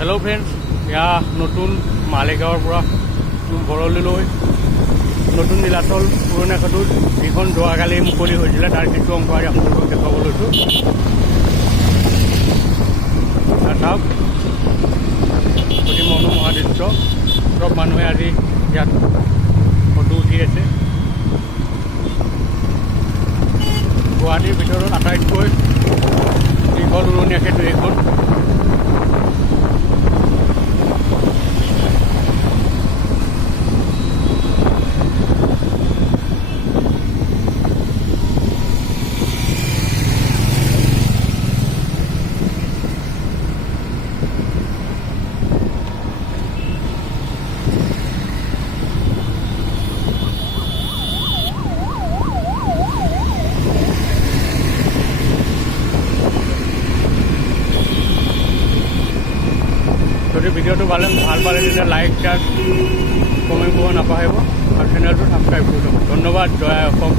Hello' friends, এয়া নতুন মালিগাঁৱৰ পৰা বৰলীলৈ নতুন নীলাচল পুৰণা সেতুত যিখন যোৱাকালি মুকলি হৈছিলে তাৰ কিছু অংশ আজি আপোনালোকক দেখুৱাব লৈছোঁ। চাওক, অতি মনোমোহা দৃশ্য। চব মানুহে আজি ইয়াত ফটো উঠি আছে। গুৱাহাটীৰ ভিতৰত আটাইতকৈ দীঘল উৰণীয়া সেতু এইখন। যদি ভিডিঅ'টো ভাল পালে তেতিয়া লাইক শ্বেয়াৰ কমেণ্ট কৰিব নাপাহৰিব আৰু চেনেলটো ছাবস্ক্ৰাইব কৰি দিব। ধন্যবাদ। জয় অসম।